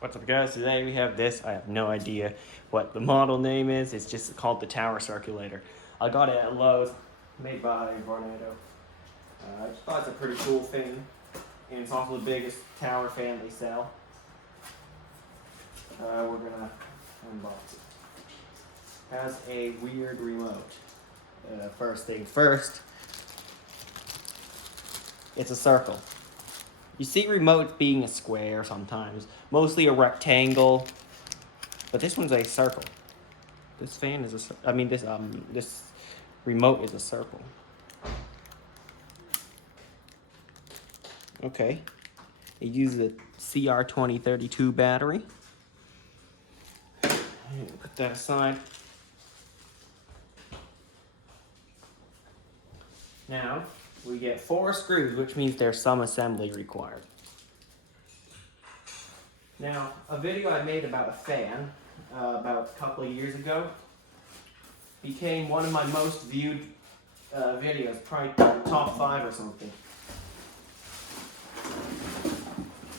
What's up guys, today we have this. I have no idea what the model name is. It's just called the Tower Circulator. I got it at Lowe's, made by Vornado. I just thought it's a pretty cool thing. And it's also the biggest tower fan they sell. We're gonna unbox it. Has a weird remote. First thing first, it's a circle. You see remotes being a square sometimes, mostly a rectangle, but this one's a circle. This fan is this remote is a circle. Okay, it uses a CR2032 battery. Put that aside. Now, we get 4 screws, which means there's some assembly required. Now, a video I made about a fan, about a couple of years ago, became one of my most viewed videos, probably top 5 or something.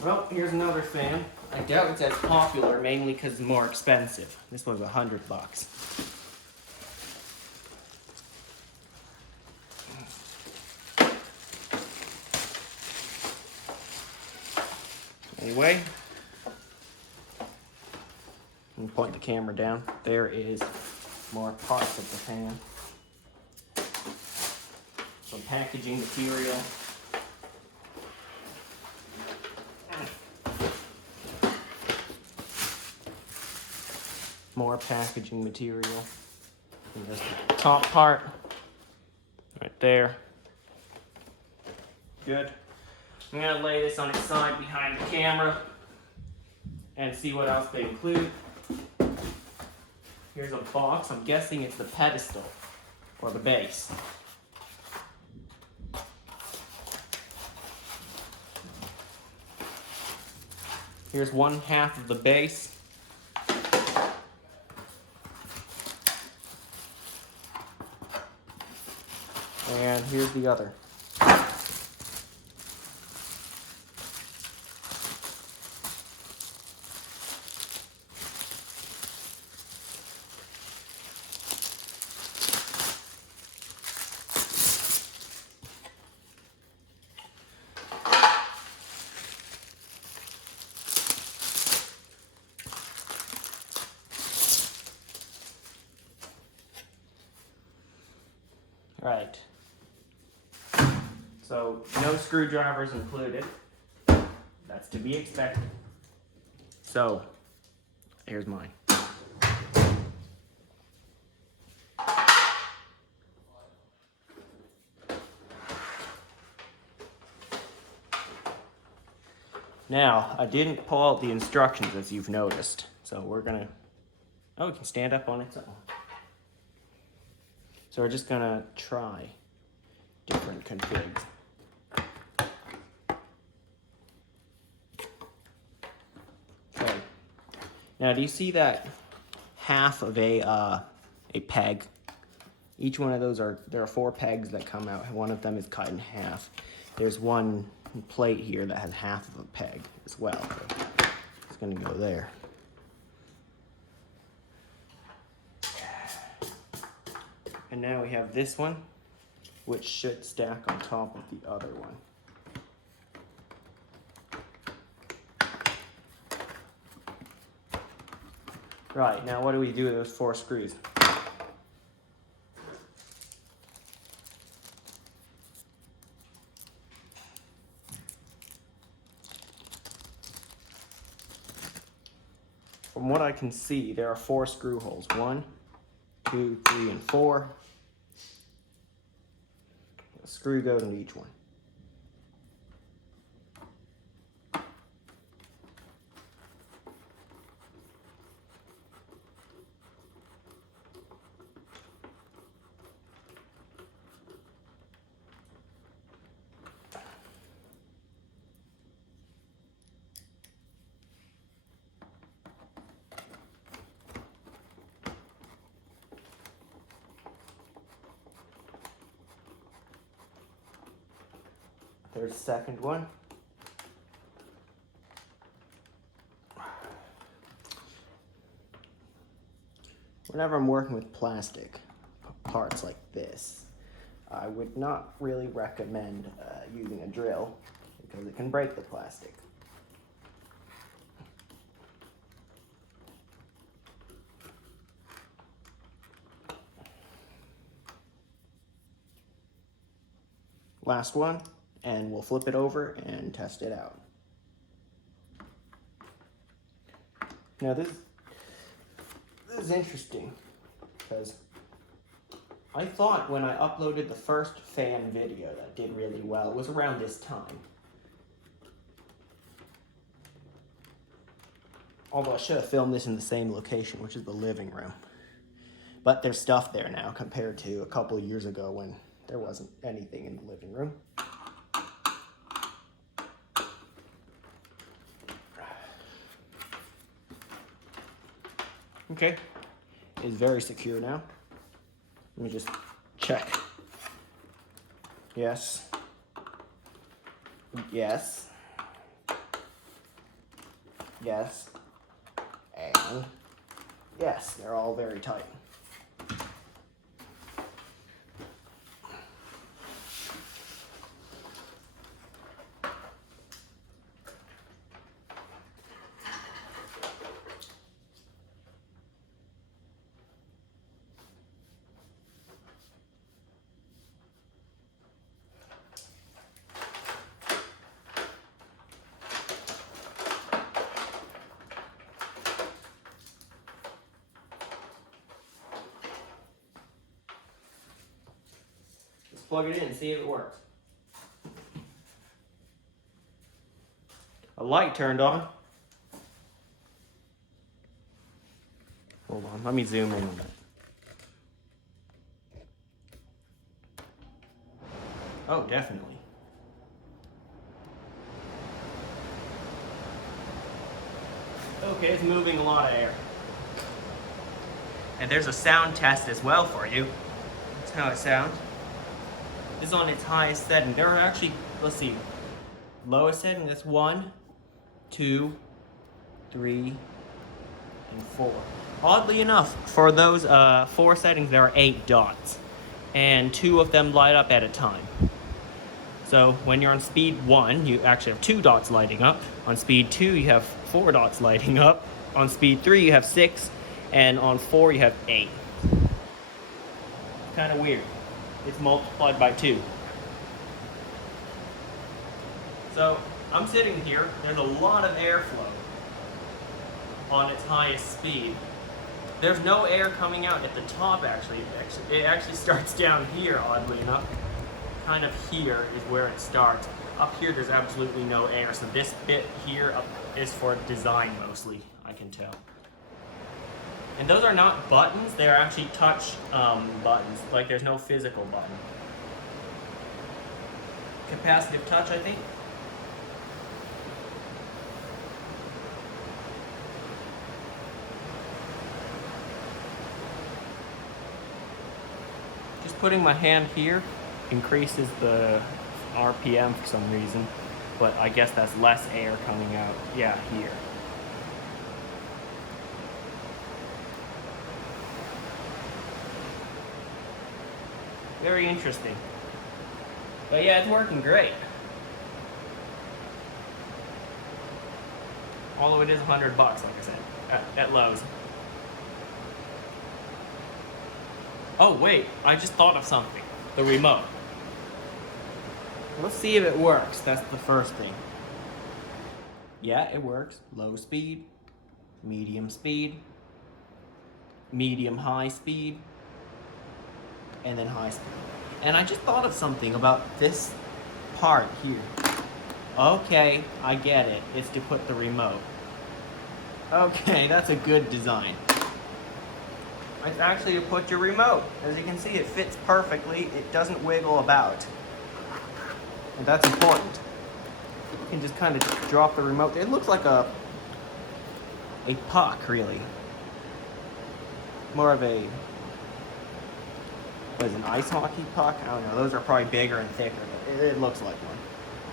Well, here's another fan. I doubt it's as popular, mainly because it's more expensive. This one's $100. Anyway, I'm gonna point the camera down. There is more parts of the fan. Some packaging material. More packaging material. And there's the top part. Right there. Good. I'm gonna lay this on its side behind the camera and see what else they include. Here's a box. I'm guessing it's the pedestal or the base. Here's one half of the base. And here's the other. Right. So, no screwdrivers included. That's to be expected. So, here's mine. Now, I didn't pull out the instructions as you've noticed. So we're gonna, it can stand up on its own. So we're just gonna try different configs. Okay. Now, do you see that half of a peg? Each one of those there are 4 pegs that come out. One of them is cut in half. There's one plate here that has half of a peg as well. So it's gonna go there. And now we have this one, which should stack on top of the other one. Right, now what do we do with those 4 screws? From what I can see, there are 4 screw holes. 1, 2, 3, and 4. A screw goes into each one. There's the second one. whenever I'm working with plastic parts like this, I would not really recommend using a drill because it can break the plastic. Last one, and we'll flip it over and test it out. Now this is interesting because I thought when I uploaded the first fan video that did really well, it was around this time. Although I should have filmed this in the same location, which is the living room. But there's stuff there now compared to a couple of years ago when there wasn't anything in the living room. Okay, it's very secure now. Let me just check. Yes. Yes. Yes. And yes, they're all very tight. Plug it in and see if it works. A light turned on. Hold on, let me zoom in on that. Oh, definitely. Okay, it's moving a lot of air. And there's a sound test as well for you. That's how it sounds. This is on its highest setting. There are actually, let's see, lowest setting, that's 1, 2, 3, and 4. Oddly enough, for those 4 settings, there are 8 dots, and 2 of them light up at a time. So when you're on speed 1, you actually have 2 dots lighting up. On speed 2, you have 4 dots lighting up. On speed 3, you have 6, and on 4, you have 8. Kind of weird. It's multiplied by 2. So I'm sitting here, there's a lot of airflow on its highest speed. There's no air coming out at the top actually. It actually starts down here, oddly enough. Kind of here is where it starts. Up here there's absolutely no air, so this bit here is for design mostly, I can tell. And those are not buttons, they're actually touch buttons, like there's no physical button. Capacitive touch, I think. Just putting my hand here increases the RPM for some reason, but I guess that's less air coming out, yeah, here. Very interesting. But yeah, it's working great. All of it is $100, like I said, at Lowe's. Oh wait, I just thought of something. The remote. Let's see if it works. That's the first thing. Yeah, it works. Low speed, medium high speed, and then high speed. And I just thought of something about this part here. Okay, I get it. It's to put the remote. Okay, that's a good design. It's actually to put your remote. As you can see, it fits perfectly. It doesn't wiggle about. And that's important. You can just kind of drop the remote. It looks like a puck, really. More of a, what is it, an ice hockey puck? I don't know. Those are probably bigger and thicker, but it looks like one.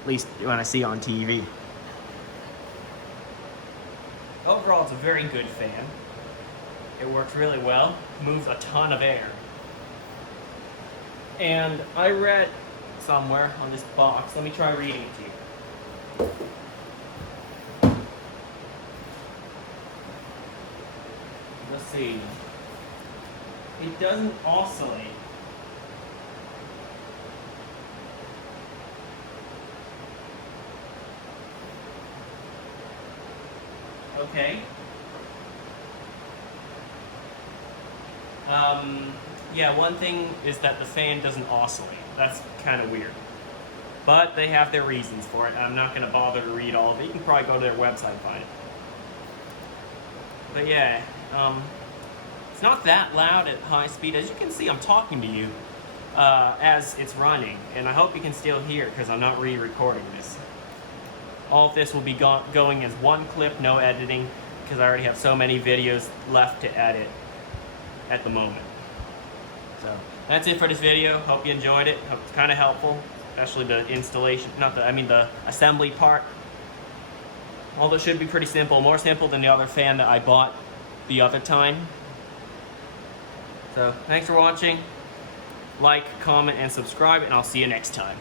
At least when I see on TV. Overall, it's a very good fan. It works really well, moves a ton of air. And I read somewhere on this box, let me try reading it to you. Let's see. It doesn't oscillate. Okay. Yeah, one thing is that the fan doesn't oscillate. That's kind of weird. But they have their reasons for it. I'm not going to bother to read all of it. You can probably go to their website and find it. But yeah, it's not that loud at high speed. As you can see, I'm talking to you as it's running. And I hope you can still hear because I'm not re-recording this. All of this will be going as one clip, no editing, because I already have so many videos left to edit at the moment. So that's it for this video. Hope you enjoyed it. Hope it's kind of helpful, especially the installation, the assembly part. Although it should be pretty simple, more simple than the other fan that I bought the other time. So thanks for watching. Like, comment, and subscribe, and I'll see you next time.